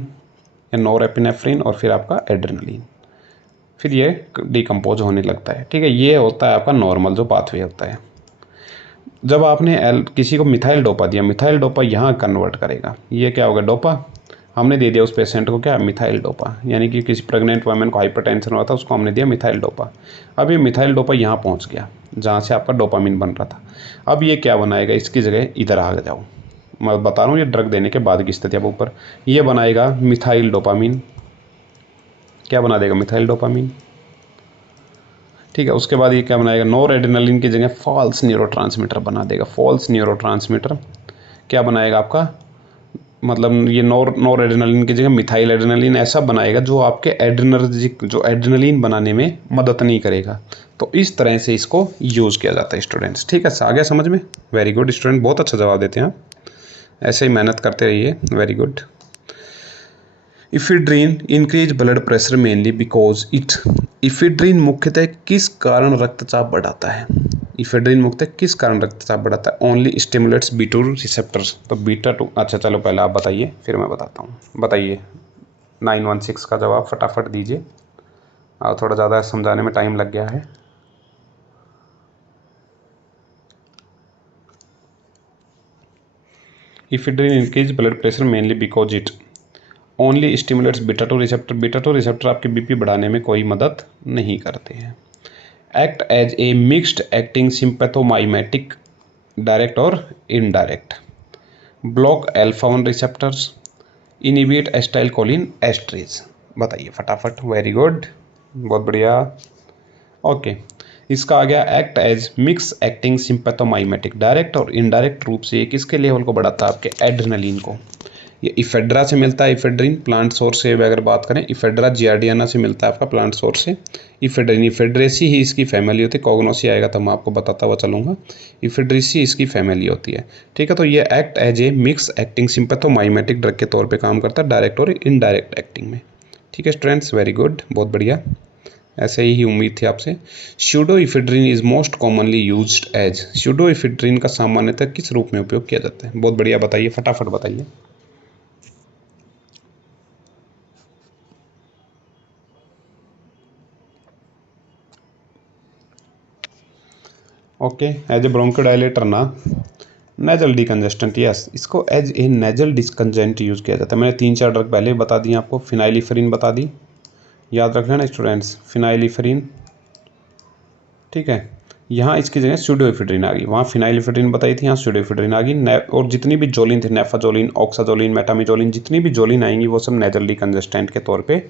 या नोर एपिनेफ्रिन और फिर आपका एड्रेनलिन। फिर ये डिकम्पोज होने लगता है। ठीक है, ये होता है आपका नॉर्मल जो पाथवे होता है। जब आपने किसी को मिथाइल डोपा दिया, मिथाइल डोपा यहाँ कन्वर्ट करेगा। ये क्या होगा? डोपा। हमने दे दिया उस पेशेंट को क्या? Methyl dopa. यानी कि किसी प्रेग्नेंट वुमेन को हाइपरटेंशन हुआ था, उसको हमने दिया मिथाइल डोपा। अब ये मिथाइल डोपा यहाँ पहुँच गया जहाँ से आपका डोपामीन बन रहा था। अब ये क्या बनाएगा? इसकी जगह इधर आ जाओ, मैं बता रहा हूँ ये ड्रग देने के बाद की स्थिति। अब ऊपर ये बनाएगा मिथाइल डोपामीन। क्या बना देगा? Methyl dopamine. ठीक है, उसके बाद ये क्या बनाएगा? नोर एड्रेनलिन की जगह फॉल्स न्यूरोट्रांसमीटर बना देगा। फॉल्स न्यूरोट्रांसमीटर क्या बनाएगा आपका? मतलब ये नोर एड्रेनलिन की जगह मिथाइल एड्रेनलिन ऐसा बनाएगा जो आपके एड्रेनर्जिक जो एड्रेनलिन बनाने में मदद नहीं करेगा। तो इस तरह से इसको यूज़ किया जाता है स्टूडेंट्स। ठीक है, आ गया समझ में? वेरी गुड स्टूडेंट, बहुत अच्छा जवाब देते हैं आप, ऐसे ही मेहनत करते रहिए। Very good. Ephedrine increase blood pressure mainly because it. Ephedrine मुख्यतः किस कारण रक्तचाप बढ़ाता है? इफेड्रिन मुक्त किस कारण रक्तचाप बढ़ाता है? Only stimulates B2 receptors. तो बीटा 2, अच्छा चलो पहले आप बताइए फिर मैं बताता हूँ। बताइए 916 का जवाब फटाफट दीजिए, और थोड़ा ज़्यादा समझाने में टाइम लग गया है। Ephedrine increase blood pressure mainly because it only stimulates beta 2 receptor. Beta 2 receptor आपके बीपी बढ़ाने में कोई मदद नहीं करते हैं। Act as a mixed acting sympathomimetic, direct और indirect. Block alpha 1 receptors, inhibit acetylcholine esterase. बताइए फटाफट। वेरी गुड, बहुत बढ़िया। ओके, इसका आ गया act as mix acting sympathomimetic, direct और इनडायरेक्ट रूप से ये किसके लेवल को बढ़ाता है? आपके एड्रेनलिन को। ये इफेड्रा से मिलता है, इफेड्रिन प्लांट सोर्स से अगर बात करें, इफेड्रा जियार्डियाना से मिलता है आपका प्लांट सोर्स से। इफेड्रिन इफेड्रेसी ही इसकी फैमिली होती है, कॉग्नोसी आएगा तो मैं आपको बताता हुआ चलूँगा। इफेड्रेसी इसकी फैमिली होती है, ठीक है। तो ये act as a mix acting sympathomimetic drug के तौर पे काम करता है, डायरेक्ट और इनडायरेक्ट एक्टिंग में, ठीक है स्टूडेंट्स। वेरी गुड, बहुत बढ़िया, ऐसे ही उम्मीद थी आपसे। Pseudoephedrine is most commonly used as. Pseudoephedrine का सामान्यतः किस रूप में उपयोग किया जाता है? बहुत बढ़िया, बताइए फटाफट बताइए। ओके, एज ए ब्रोंकोडायलेटर ना, नेजल डिकंजेस्टेंट, यस, इसको एज ए नेजल डिस्कंजेंट यूज़ किया जाता है। मैंने 3-4 ड्रग पहले बता दी आपको। फिनाइलिफेरिन बता दी, याद रख लेना स्टूडेंट्स, फिनाइलिफेरिन, ठीक है। यहाँ इसकी जगह स्यूडोइफेड्रिन आ गई, वहाँ फिनाइलिफेड्रिन बताई थी, यहाँ स्यूडोइफेड्रिन आ गई। और जितनी भी जोलिन थी, नेफाजोलिन, ऑक्साजोलिन, मेटामिजोलिन, जितनी भी जोलिन आएंगी वो सब नेजल डिकंजेस्टेंट के तौर पे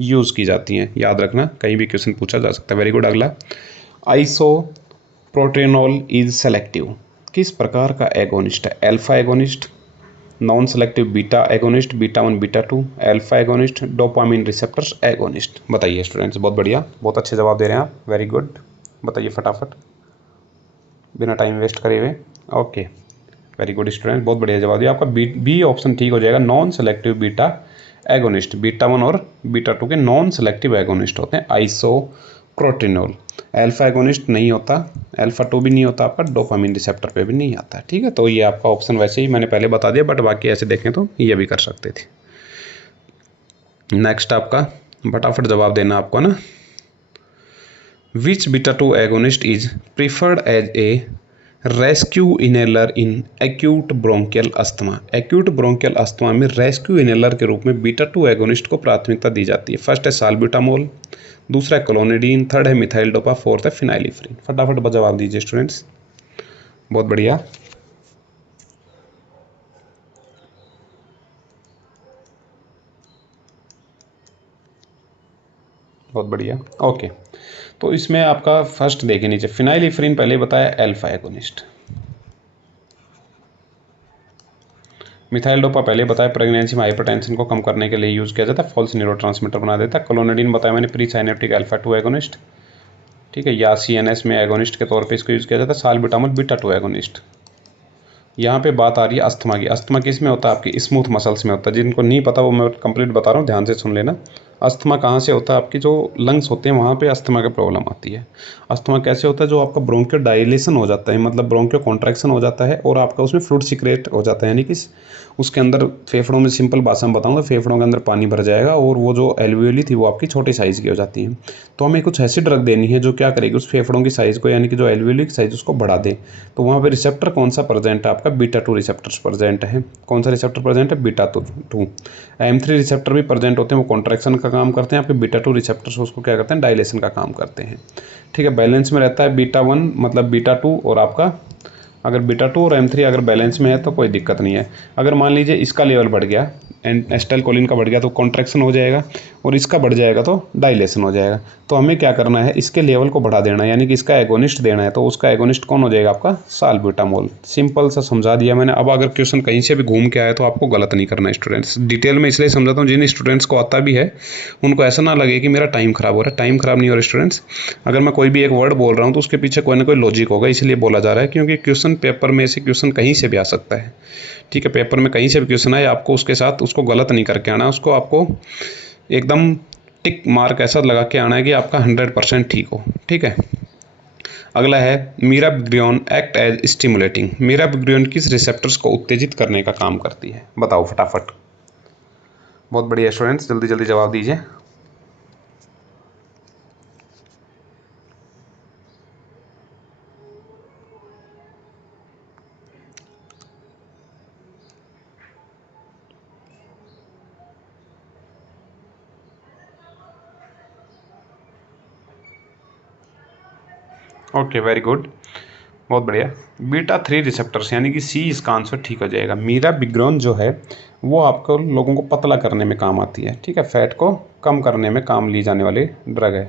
यूज़ की जाती हैं, याद रखना, कहीं भी क्वेश्चन पूछा जा सकता है। Very good. अगला, आइसोप्रोटेनॉल इज सेलेक्टिव, किस प्रकार का एगोनिस्ट है? Alpha agonist, non selective beta agonist, beta 1 beta 2, alpha agonist, dopamine receptors agonist. बताइए स्टूडेंट्स, बहुत बढ़िया, बहुत अच्छे जवाब दे रहे हैं आप। वेरी गुड, बताइए फटाफट बिना टाइम वेस्ट करे हुए। ओके, वेरी गुड स्टूडेंट, बहुत बढ़िया जवाब दिया आपका। बी ऑप्शन ठीक हो जाएगा, non selective beta agonist. Beta 1 और बीटा 2 के नॉन सेलेक्टिव एगोनिस्ट होते हैं आइसोप्रोटेनॉल। अल्फा एगोनिस्ट नहीं होता, अल्फा 2 भी नहीं होता आपका, डोपामिन रिसेप्टर पे भी नहीं आता, ठीक है। तो ये आपका ऑप्शन वैसे ही मैंने पहले बता दिया, बट बाकी ऐसे देखें तो ये भी कर सकते थे। नेक्स्ट आपका फटाफट जवाब देना आपको ना। Which beta 2 agonist is preferred as a rescue inhaler in acute bronchial asthma? acute bronchial asthma में रेस्क्यू इनहेलर के रूप में बीटा 2 एगोनिस्ट को प्राथमिकता दी जाती है। फर्स्ट है साल्ब्यूटामोल, दूसरा है क्लोनिडीन, थर्ड है मिथाइल डोपा, फोर्थ है फिनाइलिफ्रीन। फटाफट जवाब दीजिए स्टूडेंट्स, बहुत बढ़िया। बहुत बढ़िया। ओके, तो इसमें आपका फर्स्ट देखे नीचे, फिनाइलिफ्रीन पहले बताया अल्फा एगोनिस्ट, मिथाइल डोपा पहले बताया प्रेगनेंसी में हाइपरटेंशन को कम करने के लिए यूज़ किया जाता है, फॉल्स न्यूरोट्रांसमीटर बना देता है। क्लोनिडीन बताया मैंने प्री साइनेप्टिक अल्फा 2 एगोनिस्ट, ठीक है, या CNS में एगोनिस्ट के तौर पे इसको यूज़ किया जाता है। Salbutamol beta 2 agonist. यहाँ पे बात आ रही है अस्थमा की। अस्थमा किस में होता है? आपकी स्मूथ मसल्स में होता है। जिनको नहीं पता वो मैं कंप्लीट बता रहा हूँ, ध्यान से सुन लेना। अस्थमा कहाँ से होता है? आपकी जो लंग्स होते हैं वहाँ पे अस्थमा का प्रॉब्लम आती है। अस्थमा कैसे होता है? जो आपका ब्रोंकियो डायलेशन हो जाता है, मतलब ब्रोंकियो कॉन्ट्रैक्शन हो जाता है और आपका उसमें फ्लूइड सीक्रेट हो जाता है, यानी कि उसके अंदर फेफड़ों में, सिंपल भाषा में बताऊँगा, फेफड़ों के अंदर पानी भर जाएगा और वो जो एल्वियोली थी वो आपकी छोटी साइज़ की हो जाती है। तो हमें कुछ ऐसी ड्रग देनी है जो क्या करेगी, उस फेफड़ों की साइज़ को, यानी कि जो एल्वियोली की साइज़ उसको बढ़ा दे। तो वहाँ पे रिसेप्टर कौन सा प्रेजेंट है? आपका बीटा 2 रिसेप्टर्स प्रेजेंट है। कौन सा रिसेप्टर प्रेजेंट है? बीटा 2। M3 रिसेप्टर भी प्रेजेंट होते हैं, वो कॉन्ट्रैक्शन का काम करते हैं। आपके बीटा 2 रिसेप्टर्स उसको क्या करते हैं? डायलेशन का काम करते हैं, ठीक है। बैलेंस में रहता है बीटा 1 मतलब बीटा 2, और आपका अगर बीटा 2 और M3 अगर बैलेंस में है तो कोई दिक्कत नहीं है। अगर मान लीजिए इसका लेवल बढ़ गया, एसिटाइलकोलिन का बढ़ गया तो कॉन्ट्रैक्शन हो जाएगा, और इसका बढ़ जाएगा तो डायलेशन हो जाएगा। तो हमें क्या करना है? इसके लेवल को बढ़ा देना है, यानी कि इसका एगोनिस्ट देना है। तो उसका एगोनिस्ट कौन हो जाएगा? आपका साल्ब्यूटामोल। सिंपल सा समझा दिया मैंने। अब अगर क्वेश्चन कहीं से भी घूम के आया तो आपको गलत नहीं करना है स्टूडेंट्स। डिटेल में इसलिए समझाता हूँ, जिन स्टूडेंट्स को आता भी है उनको ऐसा ना लगे कि मेरा टाइम खराब हो रहा है। टाइम खराब नहीं हो रहा स्टूडेंट्स। अगर मैं कोई भी एक वर्ड बोल रहा हूँ तो उसके पीछे कोई ना कोई लॉजिक होगा, इसलिए बोला जा रहा है, क्योंकि क्वेश्चन पेपर में से क्वेश्चन कहीं से भी आ सकता है, ठीक है। पेपर में कहीं से भी क्वेश्चन आए, आपको उसके साथ उसको गलत नहीं करके आना, उसको आपको एकदम टिक मार्क ऐसा लगा के आना है कि आपका 100% ठीक हो, ठीक है। अगला है मीराबिग्रियन एक्ट एज स्टिमुलेटिंग। मीराबिग्रियन किस रिसेप्टर्स को उत्तेजित करने का काम करती है, बताओ फटाफट। बहुत बढ़िया स्टूडेंट्स, जल्दी जल्दी जवाब दीजिए। ओके, वेरी गुड, बहुत बढ़िया। बीटा 3 रिसेप्टर्स यानी कि सी इसका आंसर ठीक हो जाएगा। मीराबिग्रियन जो है वो आपको लोगों को पतला करने में काम आती है, ठीक है, फैट को कम करने में काम ली जाने वाली ड्रग है,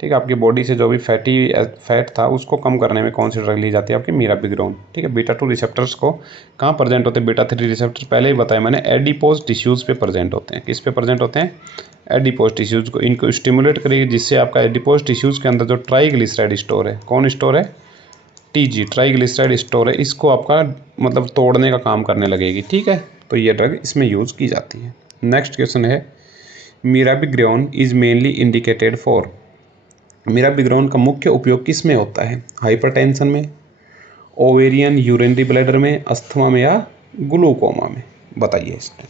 ठीक है। आपकी बॉडी से जो भी फैट था उसको कम करने में कौन सी ड्रग ली जाती है, आपकी मीराबिग्रियन, ठीक है। बीटा 2 रिसेप्टर्स को कहाँ प्रेजेंट होते हैं, बीटा 3 रिसेप्टर पहले ही बताया मैंने, एडिपोज टिश्यूज़ पे प्रेजेंट होते हैं। किस पे प्रेजेंट होते हैं, एडिपोज टिश्यूज़ को, इनको स्टिमुलेट करेगी जिससे आपका एडिपोज टिश्यूज़ के अंदर जो ट्राइग्लिसराइड स्टोर है, कौन स्टोर है, टीजी, ट्राइग्लिसराइड स्टोर है, इसको आपका मतलब तोड़ने का काम करने लगेगी, ठीक है। तो ये ड्रग इसमें यूज़ की जाती है। नेक्स्ट क्वेश्चन है मीराबिग्रियन इज़ मेनली इंडिकेटेड फॉर। मीराबिग्रियन का मुख्य उपयोग किस में होता है, हाइपरटेंशन में, ओवेरियन यूरिनरी ब्लैडर में, अस्थमा में या ग्लूकोमा में, बताइए इसमें।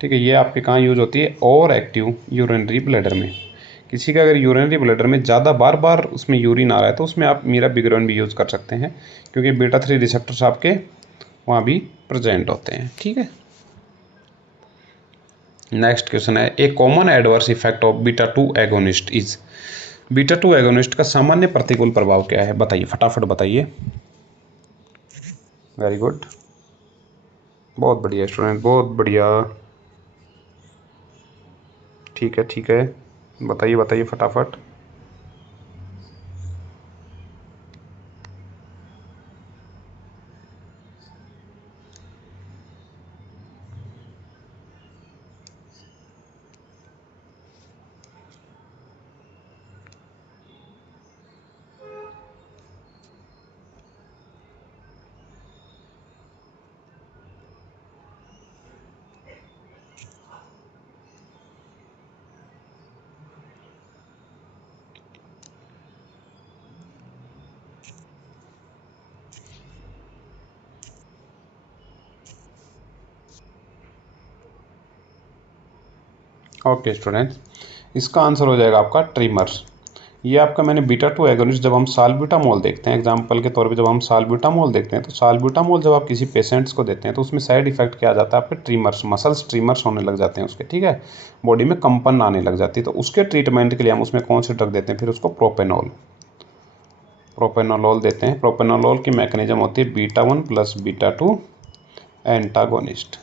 ठीक है, ये आपके कहाँ यूज होती है, ओवर एक्टिव यूरिनरी ब्लैडर में। किसी का अगर यूरिनरी ब्लैडर में ज़्यादा बार बार उसमें यूरिन आ रहा है तो उसमें आप मीराबिग्रियन भी यूज़ कर सकते हैं, क्योंकि बीटा 3 रिसेप्टर्स आपके वहाँ भी प्रेजेंट होते हैं, ठीक है। नेक्स्ट क्वेश्चन है a common adverse effect of beta 2 agonist is. Beta 2 agonist का सामान्य प्रतिकूल प्रभाव क्या है, बताइए फटाफट बताइए। वेरी गुड, बहुत बढ़िया स्टूडेंट, बहुत बढ़िया, ठीक है ठीक है, बताइए बताइए फटाफट। ओके स्टूडेंट्स, इसका आंसर हो जाएगा आपका ट्रिमर्स। ये आपका मैंने बीटा 2 एगोनिस्ट, जब हम साल्ब्यूटामोल देखते हैं एग्जांपल के तौर पे, जब हम साल्ब्यूटामोल देखते हैं तो साल्ब्यूटामोल जब आप किसी पेशेंट्स को देते हैं तो उसमें साइड इफेक्ट क्या आ जाता है, आपके ट्रिमर्स, मसल्स ट्रिमर्स होने लग जाते हैं उसके, ठीक है, बॉडी में कंपन आने लग जाती है। तो उसके ट्रीटमेंट के लिए हम उसमें कौन सी ड्रग देते हैं, फिर उसको प्रोपेनोलोल देते हैं। प्रोपेनोलोल की मैकेनिज्म होती है बीटा 1 प्लस बीटा 2 एंटागोनिस्ट,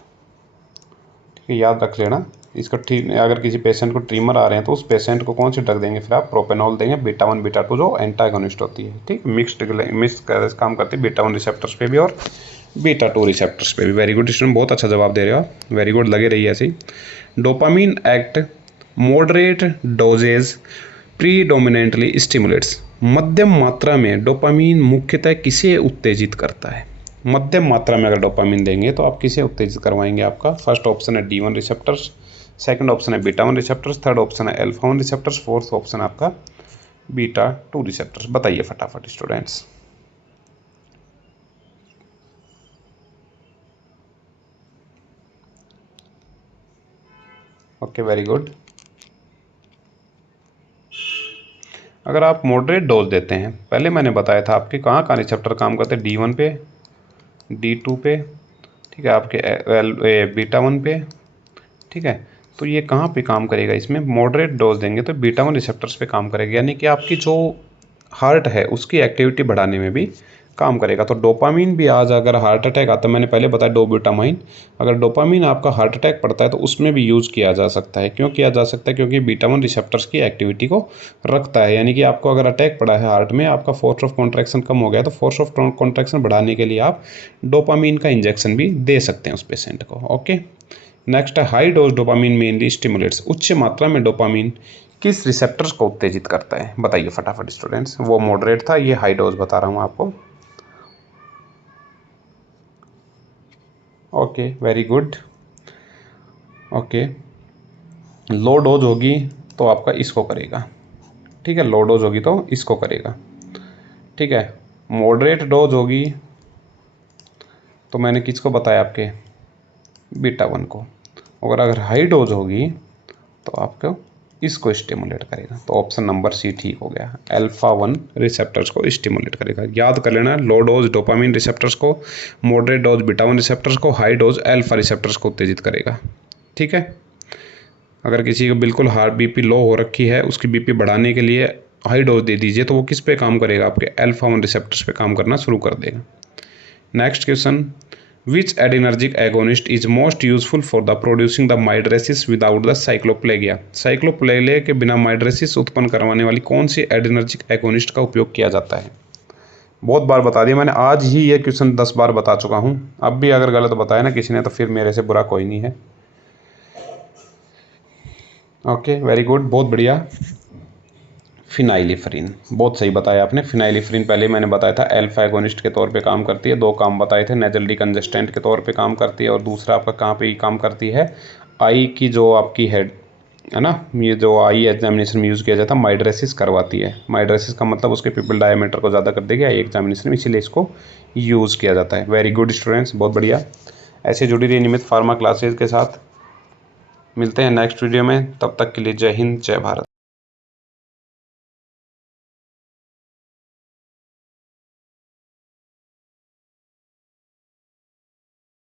ठीक है, याद रख लेना इसको। ठीक, अगर किसी पेशेंट को ट्रीमर आ रहे हैं तो उस पेशेंट को कौन सी ड्रग देंगे, फिर आप प्रोपेनोल देंगे, बीटा 1 बीटा 2 जो एंटागोनिस्ट होती है, ठीक, मिक्स काम करती है बीटा 1 रिसेप्टर्स पे भी और बीटा 2 रिसेप्टर्स पे भी। वेरी गुड स्टूडेंट, बहुत अच्छा जवाब दे रहे हो आप, वेरी गुड, लगे रहिए ऐसे ही। Dopamine act moderate doses predominantly stimulates. मध्यम मात्रा में डोपामीन मुख्यतः किसे उत्तेजित करता है, मध्यम मात्रा में अगर डोपामीन देंगे तो आप किसे उत्तेजित करवाएंगे, आपका फर्स्ट ऑप्शन है D1 रिसेप्टर्स, सेकंड ऑप्शन है बीटा 1 रिसेप्टर्स, थर्ड ऑप्शन है अल्फा 1 रिसेप्टर्स, फोर्थ ऑप्शन आपका बीटा 2 रिसेप्टर्स। बताइए फटाफट स्टूडेंट्स। Okay, very good. अगर आप मॉडरेट डोज देते हैं, पहले मैंने बताया था आपके कहाँ कहाँ रिसेप्टर काम करते हैं, D1 पे, D2 पे, ठीक है, आपके बीटा 1 पे, ठीक है। तो ये कहाँ पे काम करेगा, इसमें मॉडरेट डोज देंगे तो बीटा 1 रिसेप्टर्स पे काम करेगा, यानी कि आपकी जो हार्ट है उसकी एक्टिविटी बढ़ाने में भी काम करेगा। तो डोपामीन भी आज अगर हार्ट अटैक आता है, मैंने पहले बताया डोब्यूटामाइन, अगर डोपामीन आपका हार्ट अटैक पड़ता है तो उसमें भी यूज़ किया जा सकता है। क्यों किया जा सकता है, क्योंकि बीटा 1 रिसेप्टर्स की एक्टिविटी को रखता है, यानी कि आपको अगर अटैक पड़ा है हार्ट में, आपका फोर्स ऑफ कॉन्ट्रैक्शन कम हो गया तो फोर्स ऑफ कॉन्ट्रैक्शन बढ़ाने के लिए आप डोपामीन का इंजेक्शन भी दे सकते हैं उस पेशेंट को। ओके, नेक्स्ट है high dose dopamine mainly stimulates. उच्च मात्रा में डोपामीन किस रिसेप्टर्स को उत्तेजित करता है, बताइए फटाफट स्टूडेंट्स। वो मॉडरेट था, ये हाई डोज बता रहा हूँ आपको। Okay, very good. Okay, low dose होगी तो आपका इसको करेगा, ठीक है, लो डोज होगी तो इसको करेगा, ठीक है। मॉडरेट डोज होगी तो मैंने किसको बताया, आपके बीटा 1 को। और अगर हाई डोज होगी तो आपको इसको स्टिमुलेट करेगा। तो ऑप्शन नंबर सी ठीक हो गया, अल्फा 1 रिसेप्टर्स को स्टिमुलेट करेगा। याद कर लेना, लो डोज डोपामिन रिसेप्टर्स को, मॉडरेट डोज बीटा 1 रिसेप्टर्स को, हाई डोज अल्फा रिसेप्टर्स को उत्तेजित करेगा, ठीक है। अगर किसी को बिल्कुल हार्ट बीपी लो हो रखी है, उसकी बीपी बढ़ाने के लिए हाई डोज दे दीजिए तो वो किस पे काम करेगा, आपके अल्फा 1 रिसेप्टर्स पे काम करना शुरू कर देगा। Next question, Which adrenergic agonist is most useful for the producing the mydresis without the cycloplegia? साइक्लोप्लेगिया के बिना माइड्रेसिस उत्पन्न करवाने वाली कौन सी एड्रेनर्जिक एगोनिस्ट का उपयोग किया जाता है? बहुत बार बता दिया मैंने, आज ही ये क्वेश्चन 10 बार बता चुका हूँ। अब भी अगर गलत बताया ना किसी ने तो फिर मेरे से बुरा कोई नहीं है। ओके, वेरी गुड, बहुत बढ़िया। फिनाइलिफ्रीन, बहुत सही बताया आपने। फिनाइलिफ्रीन पहले मैंने बताया था अल्फा एगोनिस्ट के तौर पे काम करती है। दो काम बताए थे, नेजल डिकंजेस्टेंट के तौर पे काम करती है और दूसरा आपका कहाँ पे काम करती है, आई की जो आपकी हेड है ना, ये जो आई एग्जामिनेशन में यूज़ किया जाता है, माइड्रेसिस करवाती है। माइड्रेसिस का मतलब उसके पिपल डायमीटर को ज़्यादा कर देगी आई एग्जामिनेशन में, इसीलिए इसको यूज़ किया जाता है। वेरी गुड स्टूडेंट्स, बहुत बढ़िया। ऐसे जुड़ी रही नियमित फार्मा क्लासेज के साथ। मिलते हैं नेक्स्ट वीडियो में, तब तक के लिए जय हिंद, जय भारत।